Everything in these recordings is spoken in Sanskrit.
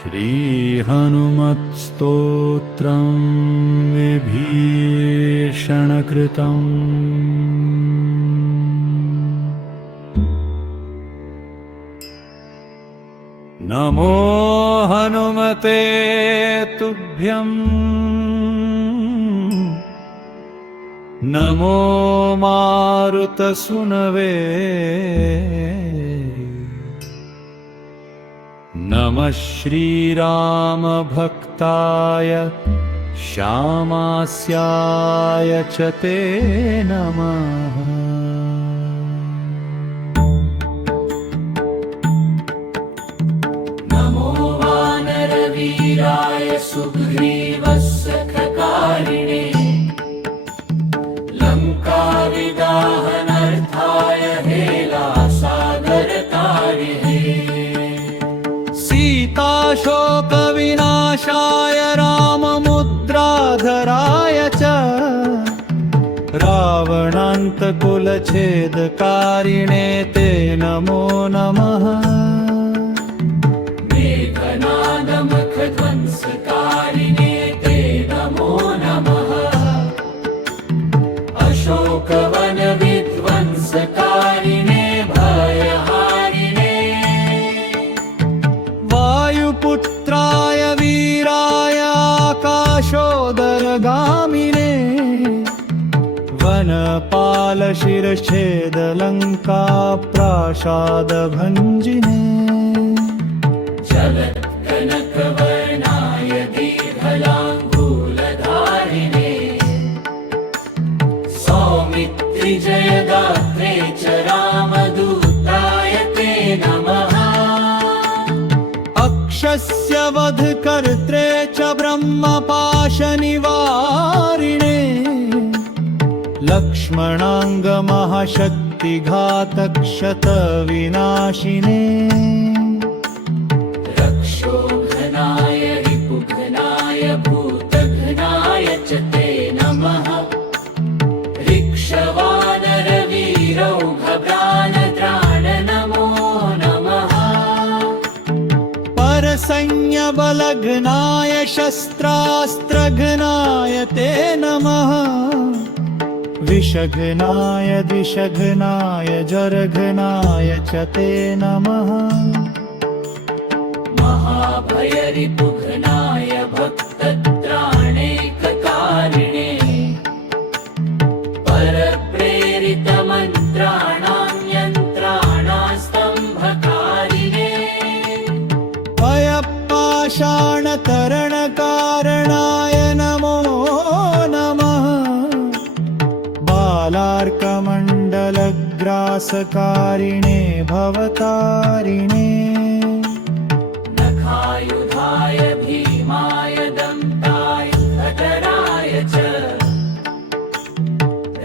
श्रीहनुमत्स्तोत्रं विभीषणकृतं नमो हनुमते तुभ्यं नमो मारुतसूनवे नमः श्रीरामभक्ताय श्यामास्याय च ते नमः। नमो वानरवीराय सुग्रीवसखकारिणे लङ्काविदाहनर्थाय हेलासागरतारिणे सीताशोकविनाशाय राममुद्राधराय च रावणान्तकुलच्छेदकारिणे ते नमो नमः। मेघनादमखध्वंसकारिणे ते नमो नमः। अशोकवनविध्वंसकारिणे भयहारिणे वायुपुत्राय वीराय आकाशोदरगामिने वनपालशिरच्छेदलङ्का प्रासादभञ्जिने जलत्कनकवर्णाय दीर्घलाङ्गूलधारिणे सौमित्रिजयगात्रे च रामदूताय ते नमः। अक्षस्य वधकर्त्रे च ब्रह्मपाशनिवारिणे लक्ष्मणाङ्गमहाशक्तिघातक्षतविनाशिने रक्षोघ्नाय रिपुघ्नाय भूतघ्नाय च ते नमः। ऋक्षवानरवीरौघभ्रानत्राण नमो नमः। परसैन्यबलघ्नाय शस्त्रास्त्रघ्नाय ते नमः। विषघ्नाय दिशघ्नाय जरघ्नाय च ते नमः। महाभयरिपुघ्नाय भक्तत्राणैककारिणे परप्रेरितमन्त्राणां यन्त्राणास्तम्भकारिणे भयपाषाणतरणकारणाय नमो नमः। बालार्कमण्डलग्रासकारिणे भवतारिणे नखायुधाय भीमाय दन्ताय खटराय च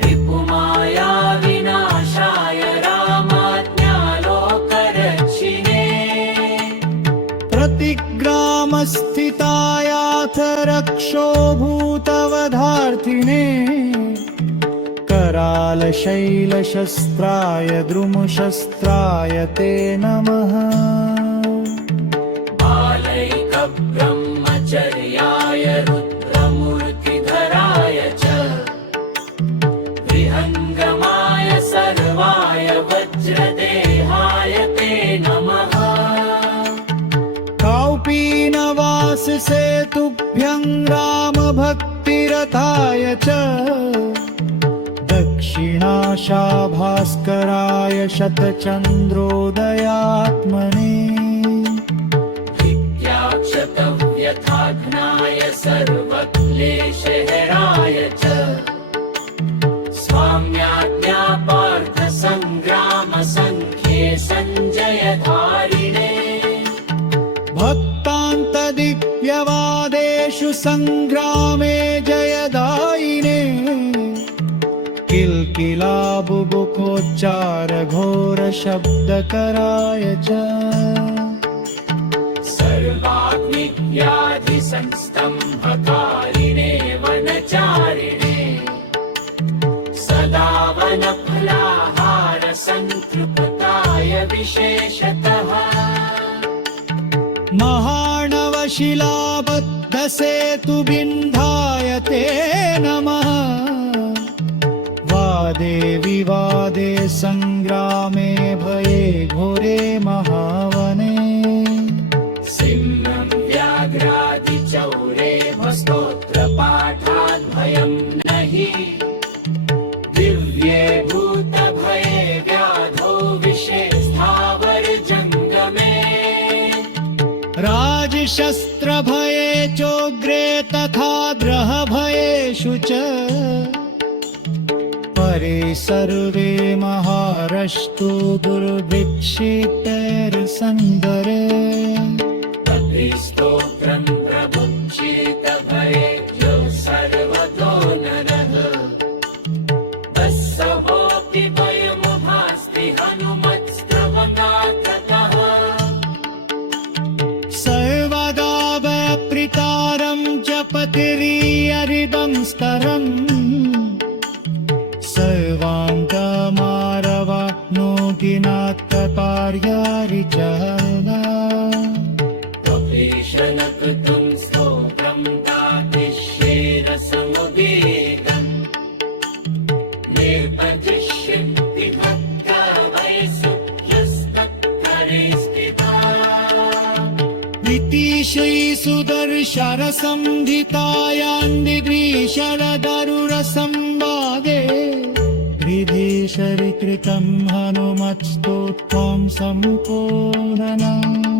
रिपुमाया विनाशाय रामाज्ञालोकरक्षिणे प्रतिग्रामस्थितायाथ रक्षोभूतवधार्थिने करालशैलशस्त्राय द्रुमशस्त्राय ते नमः। बालैकब्रह्मचर्याय रुद्रमूर्तिधराय च विहङ्गमाय सर्वाय वज्रदेहाय ते नमः। कौपीनवाससेतुभ्यं रामभक्तिरथाय च दक्षिणाशाभास्कराय शतचन्द्रोदयात्मने विद्याक्षतव्यथाघ्नाय सर्वक्लेशहराय च स्वाम्याज्ञापार्थसङ्ग्रामसङ्ख्ये सञ्जयधारिणे भक्तान्तदिव्यवादेषु सङ्ग्रामे जयदायिने किल्किलाबुबुकोच्चार घोरशब्दकराय च सर्वाग्निव्याधिसंस्तम्भकारिणे वनचारिणे सदा वनफलाहारसन्तृप्ताय विशेषतः महाणव शिलाबद्धसेतुबिन्धाय ते नमः वादे विवादे सङ्ग्रामे भये घोरे महावने सिंहं व्याघ्रादिचौरे स्तोत्रपाठात् भयं नहि दिव्ये भूतभये व्याधो विषे स्थावर जङ्गमे राजशस्त्रभये चोग्रे तथा ग्रहभयेषु च परे सर्वे महारष्टु दुर्भिक्षितैर्सन्दरे स्तोत्रं प्रमुच्येत भयेभ्यो सर्वतो नरः तस्सवोऽपि भयमुभास्ति हनुमत्स्तवगात्ततः सर्वदा वैप्रितारं जपतिरियरिदं स्तरम् सर्वाङ्गमारवाग्नोदिनात्तपार्यारिचहना कृतं स्तोत्रं तातिश्येरसमुदीतं निर्भजिष्यन्ति भक्तवैसुख्यस्तत्करे स्थिता इति श्रीसुदर्शनसंहितायां विभीषणगरुडसंवादे विभीषणकृतं हनुमत्स्तोत्रं सम्पूर्णम्।